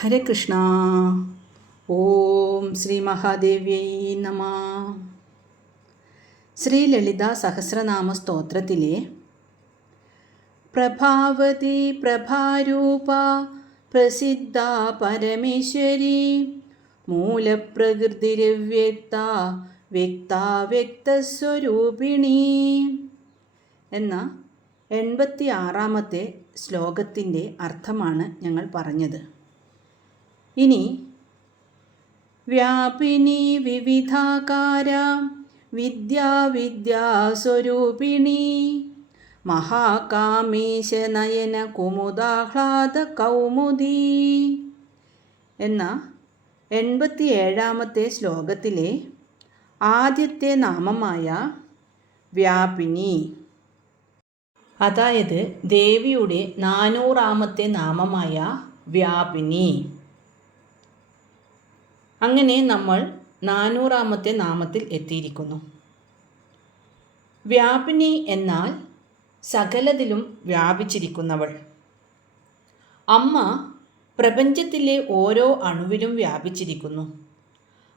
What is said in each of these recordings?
ഹരേ കൃഷ്ണ. ഓം ശ്രീ മഹാദേവ്യൈ നമ. ശ്രീ ലളിത സഹസ്രനാമ സ്തോത്രത്തിലെ പ്രഭാവതി പ്രഭാരൂപ പ്രസിദ്ധ പരമേശ്വരി മൂലപ്രകൃതിരവ്യക്ത വ്യക്ത വ്യക്തസ്വരൂപിണി എന്ന 86-ാമത്തെ ശ്ലോകത്തിൻ്റെ അർത്ഥമാണ് ഞങ്ങൾ പറഞ്ഞത്. ഇനി വ്യാപിനി വിവിധാകാര വിദ്യാസ്വരൂപിണി മഹാകാമീശ നയന കുമുദാഹ്ലാദ കൗമുദി എന്ന 87-ാമത്തെ ശ്ലോകത്തിലെ ആദ്യത്തെ നാമമായ വ്യാപിനി, അതായത് ദേവിയുടെ 400-ാമത്തെ നാമമായ വ്യാപിനി. അങ്ങനെ നമ്മൾ 400-ാമത്തെ നാമത്തിൽ എത്തിയിരിക്കുന്നു. വ്യാപിനി എന്നാൽ സകലതിലും വ്യാപിച്ചിരിക്കുന്നവൾ. അമ്മ പ്രപഞ്ചത്തിലെ ഓരോ അണുവിലും വ്യാപിച്ചിരിക്കുന്നു.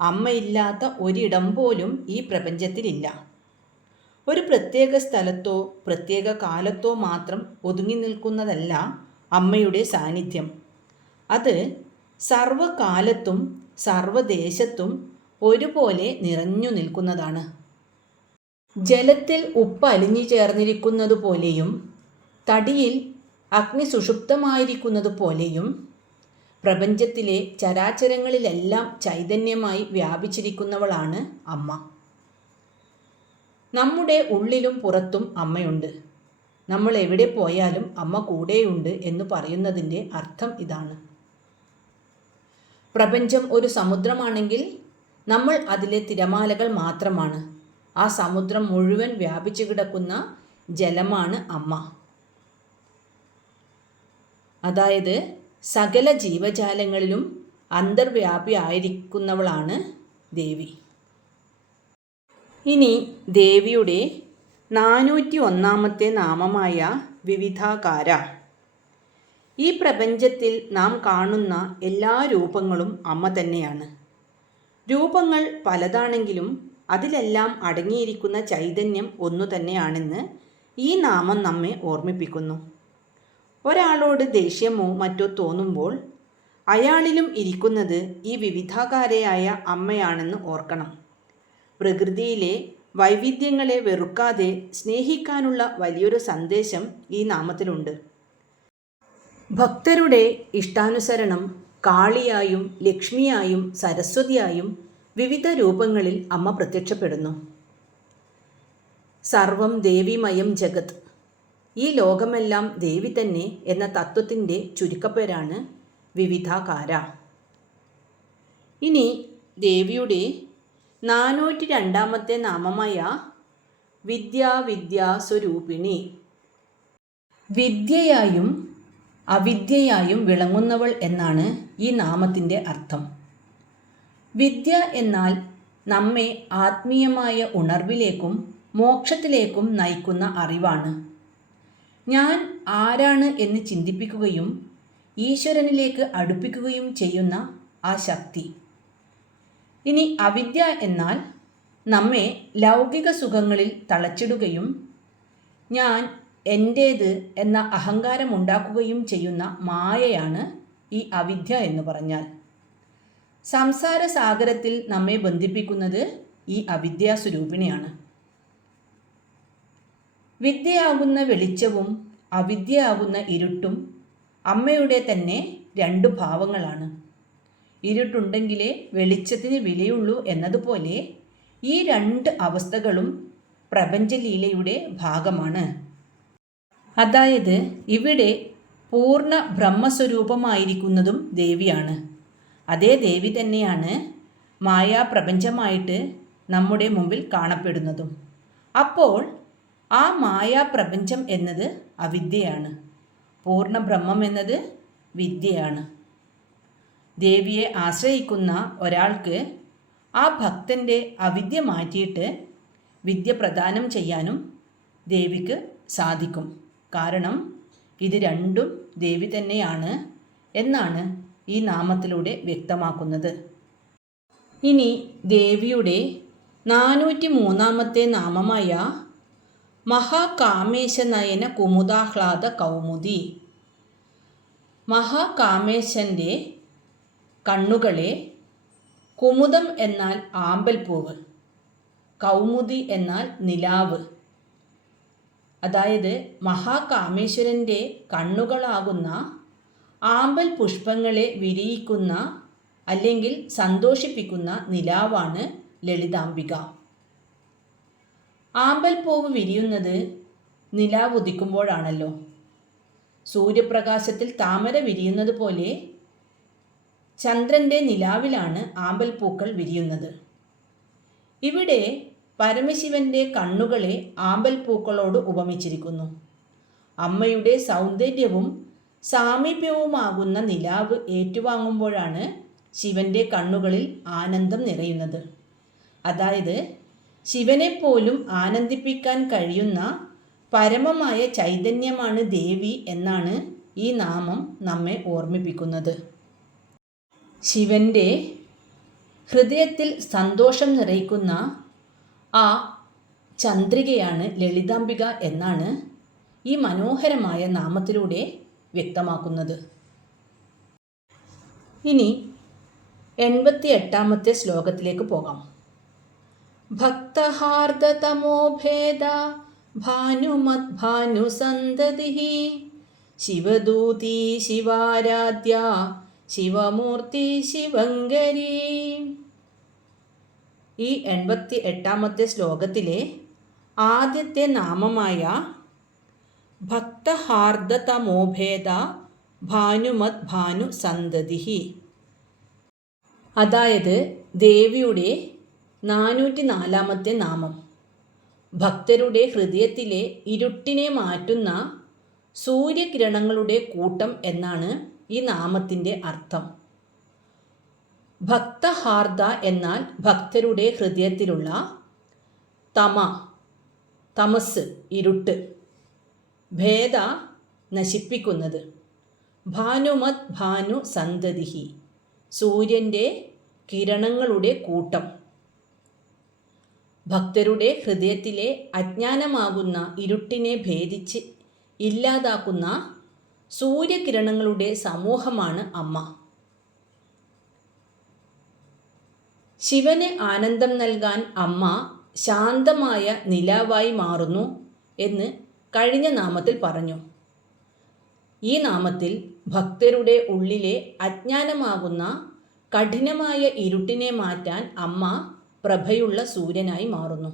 അമ്മയില്ലാത്ത ഒരിടം പോലും ഈ പ്രപഞ്ചത്തിലില്ല. ഒരു പ്രത്യേക സ്ഥലത്തോ പ്രത്യേക കാലത്തോ മാത്രം ഒതുങ്ങി നിൽക്കുന്നതല്ല അമ്മയുടെ സാന്നിധ്യം. അത് സർവകാലത്തും സർവദേശത്തും ഒരുപോലെ നിറഞ്ഞു നിൽക്കുന്നതാണ്. ജലത്തിൽ ഉപ്പ് അലിഞ്ഞു ചേർന്നിരിക്കുന്നതുപോലെയും തടിയിൽ അഗ്നി സുഷുപ്തമായിരിക്കുന്നതുപോലെയും പ്രപഞ്ചത്തിലെ ചരാചരങ്ങളിലെല്ലാം ചൈതന്യമായി വ്യാപിച്ചിരിക്കുന്നവളാണ് അമ്മ. നമ്മുടെ ഉള്ളിലും പുറത്തും അമ്മയുണ്ട്. നമ്മൾ എവിടെ പോയാലും അമ്മ കൂടെയുണ്ട് എന്ന് പറയുന്നതിൻ്റെ അർത്ഥം ഇതാണ്. പ്രപഞ്ചം ഒരു സമുദ്രമാണെങ്കിൽ നമ്മൾ അതിലെ തിരമാലകൾ മാത്രമാണ്. ആ സമുദ്രം മുഴുവൻ വ്യാപിച്ചു കിടക്കുന്ന ജലമാണ് അമ്മ. അതായത് സകല ജീവജാലങ്ങളിലും അന്തർവ്യാപിയായിരിക്കുന്നവളാണ് ദേവി. ഇനി ദേവിയുടെ 401-ാമത്തെ നാമമായ വിവിധാകാര. ഈ പ്രപഞ്ചത്തിൽ നാം കാണുന്ന എല്ലാ രൂപങ്ങളും അമ്മ തന്നെയാണ്. രൂപങ്ങൾ പലതാണെങ്കിലും അതിലെല്ലാം അടങ്ങിയിരിക്കുന്ന ചൈതന്യം ഒന്നു തന്നെയാണെന്ന് ഈ നാമം നമ്മെ ഓർമ്മിപ്പിക്കുന്നു. ഒരാളോട് ദേഷ്യമോ മറ്റോ തോന്നുമ്പോൾ അയാളിലും ഇരിക്കുന്നത് ഈ വിവിധാകാരയായ അമ്മയാണെന്ന് ഓർക്കണം. പ്രകൃതിയിലെ വൈവിധ്യങ്ങളെ വെറുക്കാതെ സ്നേഹിക്കാനുള്ള വലിയൊരു സന്ദേശം ഈ നാമത്തിലുണ്ട്. ഭക്തരുടെ ഇഷ്ടാനുസരണം കാളിയായും ലക്ഷ്മിയായും സരസ്വതിയായും വിവിധ രൂപങ്ങളിൽ അമ്മ പ്രത്യക്ഷപ്പെടുന്നു. സർവം ദേവിമയം ജഗത്, ഈ ലോകമെല്ലാം ദേവി തന്നെ എന്ന തത്വത്തിൻ്റെ ചുരുക്കപ്പേരാണ് വിവിധാകാര. ഇനി ദേവിയുടെ 402-ാമത്തെ നാമമായ വിദ്യാസ്വരൂപിണി. വിദ്യയായും അവിദ്യയായും വിളങ്ങുന്നവൾ എന്നാണ് ഈ നാമത്തിൻ്റെ അർത്ഥം. വിദ്യ എന്നാൽ നമ്മെ ആത്മീയമായ ഉണർവിലേക്കും മോക്ഷത്തിലേക്കും നയിക്കുന്ന അറിവാണ്. ഞാൻ ആരാണ് എന്ന് ചിന്തിപ്പിക്കുകയും ഈശ്വരനിലേക്ക് അടുപ്പിക്കുകയും ചെയ്യുന്ന ആ ശക്തി. ഇനി അവിദ്യ എന്നാൽ നമ്മെ ലൗകിക സുഖങ്ങളിൽ തളച്ചിടുകയും ഞാൻ എൻ്റേത് എന്ന അഹങ്കാരമുണ്ടാക്കുകയും ചെയ്യുന്ന മായയാണ് ഈ അവിദ്യ എന്ന് പറഞ്ഞാൽ. സംസാര സാഗരത്തിൽ നമ്മെ ബന്ധിപ്പിക്കുന്നത് ഈ അവിദ്യാസ്വരൂപിണിയാണ്. വിദ്യയാകുന്ന വെളിച്ചവും അവിദ്യയാകുന്ന ഇരുട്ടും അമ്മയുടെ തന്നെ 2 ഭാവങ്ങളാണ്. ഇരുട്ടുണ്ടെങ്കിലേ വെളിച്ചത്തിന് വിലയുള്ളൂ എന്നതുപോലെ ഈ 2 അവസ്ഥകളും പ്രപഞ്ചലീലയുടെ ഭാഗമാണ്. അതായത് ഇവിടെ പൂർണ്ണ ബ്രഹ്മസ്വരൂപമായിരിക്കുന്നതും ദേവിയാണ്. അതേ ദേവി തന്നെയാണ് മായാപ്രപഞ്ചമായിട്ട് നമ്മുടെ മുമ്പിൽ കാണപ്പെടുന്നതും. അപ്പോൾ ആ മായാപ്രപഞ്ചം എന്നത് അവിദ്യയാണ്, പൂർണ്ണ ബ്രഹ്മം എന്നത് വിദ്യയാണ്. ദേവിയെ ആശ്രയിക്കുന്ന ഒരാൾക്ക് ആ ഭക്തൻ്റെ അവിദ്യ മാറ്റിയിട്ട് വിദ്യ പ്രദാനം ചെയ്യാനും ദേവിക്ക് സാധിക്കും. കാരണം ഇത് രണ്ടും ദേവി തന്നെയാണ് എന്നാണ് ഈ നാമത്തിലൂടെ വ്യക്തമാക്കുന്നത്. ഇനി ദേവിയുടെ 403-ാമത്തെ നാമമായ മഹാകാമേശനയന കുമുദാഹ്ലാദ കൗമുദി. മഹാകാമേശൻ്റെ കണ്ണുകളെ കുമുദം എന്നാൽ ആമ്പൽപ്പൂവ്, കൗമുദി എന്നാൽ നിലാവ്. അതായത് മഹാകാമേശ്വരൻ്റെ കണ്ണുകളാകുന്ന ആമ്പൽ പുഷ്പങ്ങളെ വിരിയിക്കുന്ന അല്ലെങ്കിൽ സന്തോഷിപ്പിക്കുന്ന നിലാവാണ് ലളിതാംബിക. ആമ്പൽപ്പൂവ് വിരിയുന്നത് നിലാവ് ഉദിക്കുമ്പോഴാണല്ലോ. സൂര്യപ്രകാശത്തിൽ താമര വിരിയുന്നത് പോലെ ചന്ദ്രൻ്റെ നിലാവിലാണ് ആമ്പൽപ്പൂക്കൾ വിരിയുന്നത്. ഇവിടെ പരമശിവൻ്റെ കണ്ണുകളെ ആമ്പൽപ്പൂക്കളോട് ഉപമിച്ചിരിക്കുന്നു. അമ്മയുടെ സൗന്ദര്യവും സാമീപ്യവുമാകുന്ന നിലാവ് ഏറ്റുവാങ്ങുമ്പോഴാണ് ശിവൻ്റെ കണ്ണുകളിൽ ആനന്ദം നിറയുന്നത്. അതായത് ശിവനെപ്പോലും ആനന്ദിപ്പിക്കാൻ കഴിയുന്ന പരമമായ ചൈതന്യമാണ് ദേവി എന്നാണ് ഈ നാമം നമ്മെ ഓർമ്മിപ്പിക്കുന്നത്. ശിവൻ്റെ ഹൃദയത്തിൽ സന്തോഷം നിറയ്ക്കുന്ന ആ ചന്ദ്രികയാണ് ലളിതാംബിക എന്നാണ് ഈ മനോഹരമായ നാമത്തിലൂടെ വ്യക്തമാക്കുന്നത്. ഇനി 88-ാമത്തെ ശ്ലോകത്തിലേക്ക് പോകാം. ഭക്തഹാർദതമോഭേദ ഭാനുമദ്ഭാനുസന്തതി ശിവദൂതി ശിവാരാധ്യ ശിവമൂർത്തി ശിവങ്കരി. ഈ 88-ാമത്തെ ശ്ലോകത്തിലെ ആദ്യത്തെ നാമമായ ഭക്തഹാർദതമോഭേദ ഭാനുമദ്ഭാനു സന്തതി, അതായത് ദേവിയുടെ 404-ാമത്തെ നാമം. ഭക്തരുടെ ഹൃദയത്തിലെ ഇരുട്ടിനെ മാറ്റുന്ന സൂര്യകിരണങ്ങളുടെ കൂട്ടം എന്നാണ് ഈ നാമത്തിൻ്റെ അർത്ഥം. ഭക്തഹാർദ എന്നാൽ ഭക്തരുടെ ഹൃദയത്തിലുള്ള തമസ് ഇരുട്ട്, ഭേദ നശിപ്പിക്കുന്നത്, ഭാനുമത് ഭാനു സന്തതിഹി സൂര്യൻ്റെ കിരണങ്ങളുടെ കൂട്ടം. ഭക്തരുടെ ഹൃദയത്തിലെ അജ്ഞാനമാകുന്ന ഇരുട്ടിനെ ഭേദിച്ച് ഇല്ലാതാക്കുന്ന സൂര്യകിരണങ്ങളുടെ സമൂഹമാണ് അമ്മ. ശിവന് ആനന്ദം നൽകാൻ അമ്മ ശാന്തമായ നിലാവായി മാറുന്നു എന്ന് കഴിഞ്ഞ നാമത്തിൽ പറഞ്ഞു. ഈ നാമത്തിൽ ഭക്തരുടെ ഉള്ളിലെ അജ്ഞാനമാകുന്ന കഠിനമായ ഇരുട്ടിനെ മാറ്റാൻ അമ്മ പ്രഭയുള്ള സൂര്യനായി മാറുന്നു.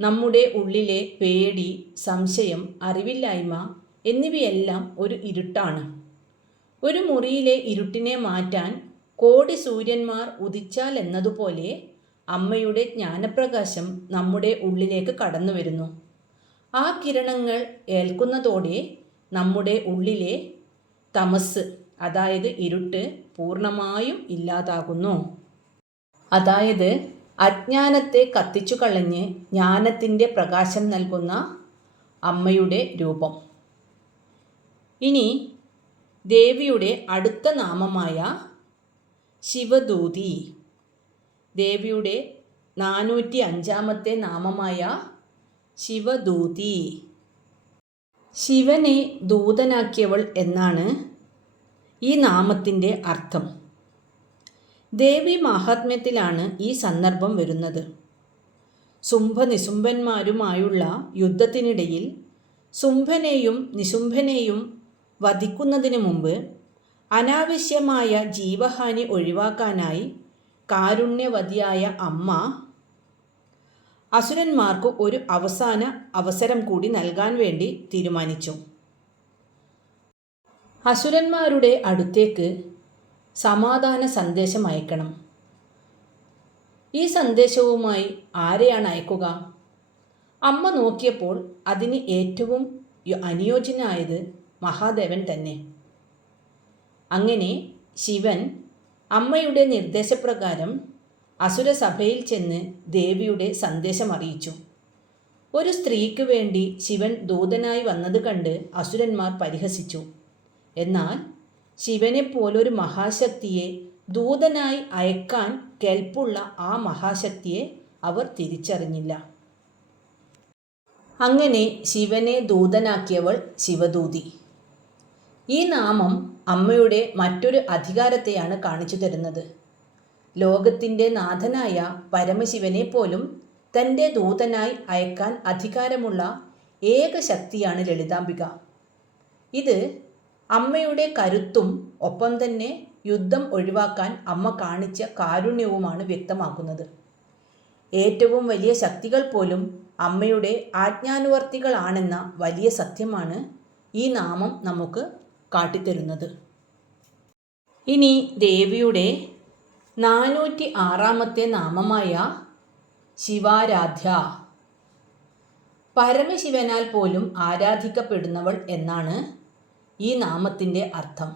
നമ്മുടെ ഉള്ളിലെ പേടി, സംശയം, അറിവില്ലായ്മ എന്നിവയെല്ലാം ഒരു ഇരുട്ടാണ്. ഒരു മുറിയിലെ ഇരുട്ടിനെ മാറ്റാൻ കോടി സൂര്യന്മാർ ഉദിച്ചാൽ എന്നതുപോലെ അമ്മയുടെ ജ്ഞാനപ്രകാശം നമ്മുടെ ഉള്ളിലേക്ക് കടന്നു വരുന്നു. ആ കിരണങ്ങൾ ഏൽക്കുന്നതോടെ നമ്മുടെ ഉള്ളിലെ തമസ്, അതായത് ഇരുട്ട്, പൂർണ്ണമായും ഇല്ലാതാകുന്നു. അതായത് അജ്ഞാനത്തെ കത്തിച്ചു കളഞ്ഞ് ജ്ഞാനത്തിൻ്റെ പ്രകാശം നൽകുന്ന അമ്മയുടെ രൂപം. ഇനി ദേവിയുടെ അടുത്ത നാമമായ ശിവദൂതി. ദേവിയുടെ 405-ാമത്തെ നാമമായ ശിവദൂതി. ശിവനെ ദൂതനാക്കിയവൾ എന്നാണ് ഈ നാമത്തിൻ്റെ അർത്ഥം. ദേവി മാഹാത്മ്യത്തിലാണ് ഈ സന്ദർഭം വരുന്നത്. ശുംഭനിശുംഭന്മാരുമായുള്ള യുദ്ധത്തിനിടയിൽ ശുംഭനെയും നിശുംഭനെയും വധിക്കുന്നതിന് മുമ്പ് അനാവശ്യമായ ജീവഹാനി ഒഴിവാക്കാനായി കാരുണ്യവതിയായ അമ്മ അസുരന്മാർക്ക് ഒരു അവസാന അവസരം കൂടി നൽകാൻ വേണ്ടി തീരുമാനിച്ചു. അസുരന്മാരുടെ അടുത്തേക്ക് സമാധാന സന്ദേശം അയക്കണം. ഈ സന്ദേശവുമായി ആരെയാണ് അയക്കുക? അമ്മ നോക്കിയപ്പോൾ അതിന് ഏറ്റവും അനുയോജ്യനായത് മഹാദേവൻ തന്നെ. അങ്ങനെ ശിവൻ അമ്മയുടെ നിർദ്ദേശപ്രകാരം അസുരസഭയിൽ ചെന്ന് ദേവിയുടെ സന്ദേശം അറിയിച്ചു. ഒരു സ്ത്രീക്ക് വേണ്ടി ശിവൻ ദൂതനായി വന്നത് കണ്ട് അസുരന്മാർ പരിഹസിച്ചു. എന്നാൽ ശിവനെപ്പോലൊരു മഹാശക്തിയെ ദൂതനായി അയക്കാൻ കെൽപ്പുള്ള ആ മഹാശക്തിയെ അവർ തിരിച്ചറിഞ്ഞില്ല. അങ്ങനെ ശിവനെ ദൂതനാക്കിയവൾ ശിവദൂതി. ഈ നാമം അമ്മയുടെ മറ്റൊരു അധികാരത്തെയാണ് കാണിച്ചു തരുന്നത്. ലോകത്തിൻ്റെ നാഥനായ പരമശിവനെ പോലും തൻ്റെ ദൂതനായി അയക്കാൻ അധികാരമുള്ള ഏക ശക്തിയാണ് ലളിതാംബിക. ഇത് അമ്മയുടെ കരുത്തും ഒപ്പം തന്നെ യുദ്ധം ഒഴിവാക്കാൻ അമ്മ കാണിച്ച കാരുണ്യവുമാണ് വ്യക്തമാക്കുന്നത്. ഏറ്റവും വലിയ ശക്തികൾ പോലും അമ്മയുടെ ആജ്ഞാനുവർത്തികളാണെന്ന വലിയ സത്യമാണ് ഈ നാമം നമുക്ക് കാട്ടിത്തരുന്നത്. ഇനി ദേവിയുടെ 406 നാമമായ ശിവാരാധ്യ, പരമശിവനാൽ പോലും ആരാധിക്കപ്പെടുന്നവൾ എന്നാണ് ഈ നാമത്തിൻ്റെ അർത്ഥം.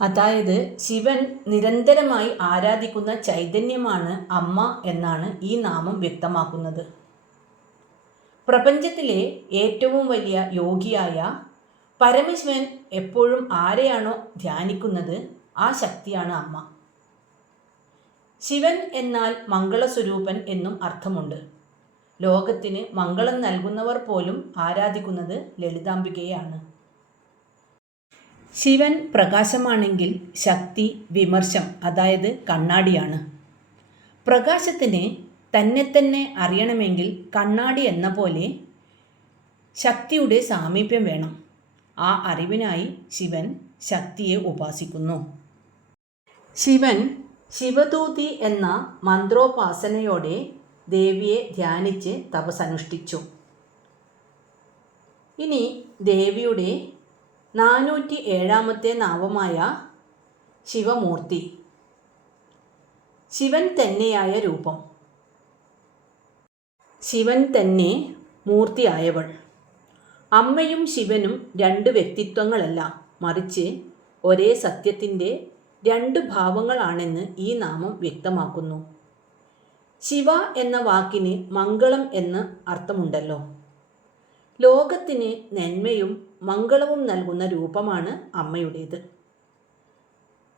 അതായത് ശിവൻ നിരന്തരമായി ആരാധിക്കുന്ന ചൈതന്യമാണ് അമ്മ എന്നാണ് ഈ നാമം വ്യക്തമാക്കുന്നത്. പ്രപഞ്ചത്തിലെ ഏറ്റവും വലിയ യോഗിയായ പരമശിവൻ എപ്പോഴും ആരെയാണോ ധ്യാനിക്കുന്നത് ആ ശക്തിയാണ് അമ്മ. ശിവൻ എന്നാൽ മംഗളസ്വരൂപൻ എന്നും അർത്ഥമുണ്ട്. ലോകത്തിന് മംഗളം നൽകുന്നവർ പോലും ആരാധിക്കുന്നത് ലളിതാംബികയെയാണ്. ശിവൻ പ്രകാശമാണെങ്കിൽ ശക്തി വിമർശം, അതായത് കണ്ണാടിയാണ്. പ്രകാശത്തിന് തന്നെ അറിയണമെങ്കിൽ കണ്ണാടി എന്ന പോലെ ശക്തിയുടെ സാമീപ്യം വേണം. ആ അറിവിനായി ശിവൻ ശക്തിയെ ഉപാസിക്കുന്നു. ശിവൻ ശിവദൂതി എന്ന മന്ത്രോപാസനയോടെ ദേവിയെ ധ്യാനിച്ച് തപസ്സനുഷ്ഠിച്ചു. ഇനി ദേവിയുടെ 407 നാമമായ ശിവമൂർത്തി, ശിവൻ തന്നെയായ രൂപം, ശിവൻ തന്നെ മൂർത്തിയായവൾ. അമ്മയും ശിവനും 2 വ്യക്തിത്വങ്ങളല്ല, മറിച്ച് ഒരേ സത്യത്തിൻ്റെ 2 ഭാവങ്ങളാണെന്ന് ഈ നാമം വ്യക്തമാക്കുന്നു. ശിവ എന്ന വാക്കിന് മംഗളം എന്ന് അർത്ഥമുണ്ടല്ലോ. ലോകത്തിന് നന്മയും മംഗളവും നൽകുന്ന രൂപമാണ് അമ്മയുടേത്.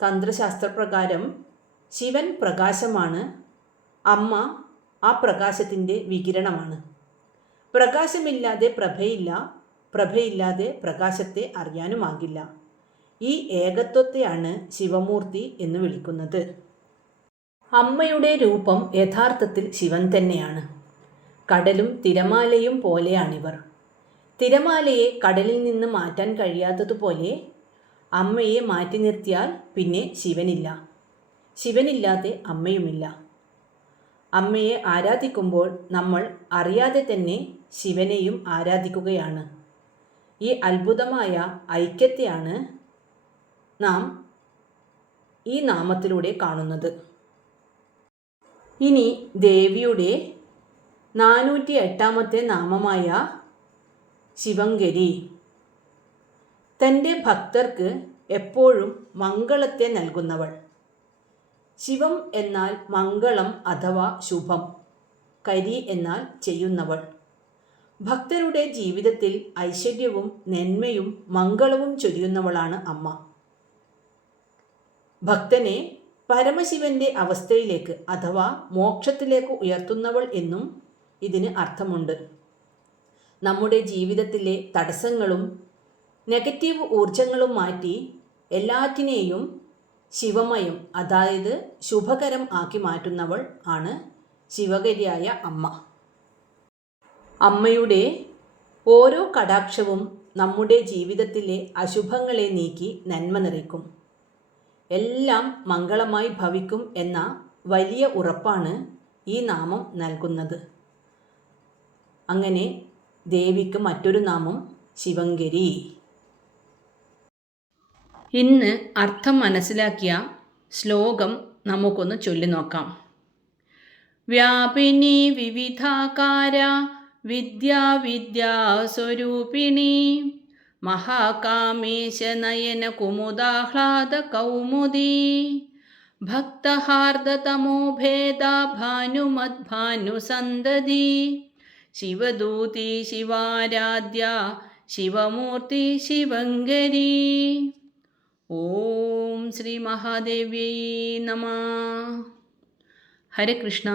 തന്ത്രശാസ്ത്രപ്രകാരം ശിവൻ പ്രകാശമാണ്, അമ്മ ആ പ്രകാശത്തിൻ്റെ വികിരണമാണ്. പ്രകാശമില്ലാതെ പ്രഭയില്ല, പ്രഭയില്ലാതെ പ്രകാശത്തെ അറിയാനുമാകില്ല. ഈ ഏകത്വത്തെയാണ് ശിവമൂർത്തി എന്ന് വിളിക്കുന്നത്. അമ്മയുടെ രൂപം യഥാർത്ഥത്തിൽ ശിവൻ തന്നെയാണ്. കടലും തിരമാലയും പോലെയാണിവർ. തിരമാലയെ കടലിൽ നിന്ന് മാറ്റാൻ കഴിയാത്തതുപോലെ അമ്മയെ മാറ്റി നിർത്തിയാൽ പിന്നെ ശിവനില്ല, ശിവനില്ലാതെ അമ്മയുമില്ല. അമ്മയെ ആരാധിക്കുമ്പോൾ നമ്മൾ അറിയാതെ തന്നെ ശിവനെയും ആരാധിക്കുകയാണ്. ഈ അത്ഭുതമായ ഐക്യത്തെയാണ് നാം ഈ നാമത്തിലൂടെ കാണുന്നത്. ഇനി ദേവിയുടെ 408 നാമമായ ശിവങ്കരി, തൻ്റെ ഭക്തർക്ക് എപ്പോഴും മംഗളത്തെ നൽകുന്നവൾ. ശിവം എന്നാൽ മംഗളം അഥവാ ശുഭം, കരി എന്നാൽ ചെയ്യുന്നവൾ. ഭക്തരുടെ ജീവിതത്തിൽ ഐശ്വര്യവും നന്മയും മംഗളവും ചൊരിയുന്നവളാണ് അമ്മ. ഭക്തനെ പരമശിവന്റെ അവസ്ഥയിലേക്ക് അഥവാ മോക്ഷത്തിലേക്ക് ഉയർത്തുന്നവൾ എന്നും ഇതിന് അർത്ഥമുണ്ട്. നമ്മുടെ ജീവിതത്തിലെ തടസ്സങ്ങളും നെഗറ്റീവ് ഊർജങ്ങളും മാറ്റി എല്ലാറ്റിനെയും ശിവമയം, അതായത് ശുഭകരം ആക്കി മാറ്റുന്നവൾ ആണ് ശിവകരിയായ അമ്മ. അമ്മയുടെ ഓരോ കടാക്ഷവും നമ്മുടെ ജീവിതത്തിലെ അശുഭങ്ങളെ നീക്കി നന്മ നിറയ്ക്കും. എല്ലാം മംഗളമായി ഭവിക്കും എന്ന വലിയ ഉറപ്പാണ് ഈ നാമം നൽകുന്നത്. അങ്ങനെ ദേവിക്ക് മറ്റൊരു നാമം ശിവങ്കരി. ഇന്ന് അർത്ഥം മനസ്സിലാക്കിയ ശ്ലോകം നമുക്കൊന്ന് ചൊല്ലി നോക്കാം. വ്യാപിനി വിവിധാകാര വിദ്യാ വിദ്യാസ്വരൂപിണി മഹാകാമേശ നയന കുമുദാഹ്ലാദ കൗമുദി ഭക്തഹാർദതമോ ഭേദ ഭാനുമദ്ഭാനുസന്തതി ശിവദൂതി ശിവാരാധ്യ ശിവമൂർത്തി ശിവങ്കരി. ഓം ശ്രീ മഹാദേവ്യൈ നമഃ. ഹരേ കൃഷ്ണ.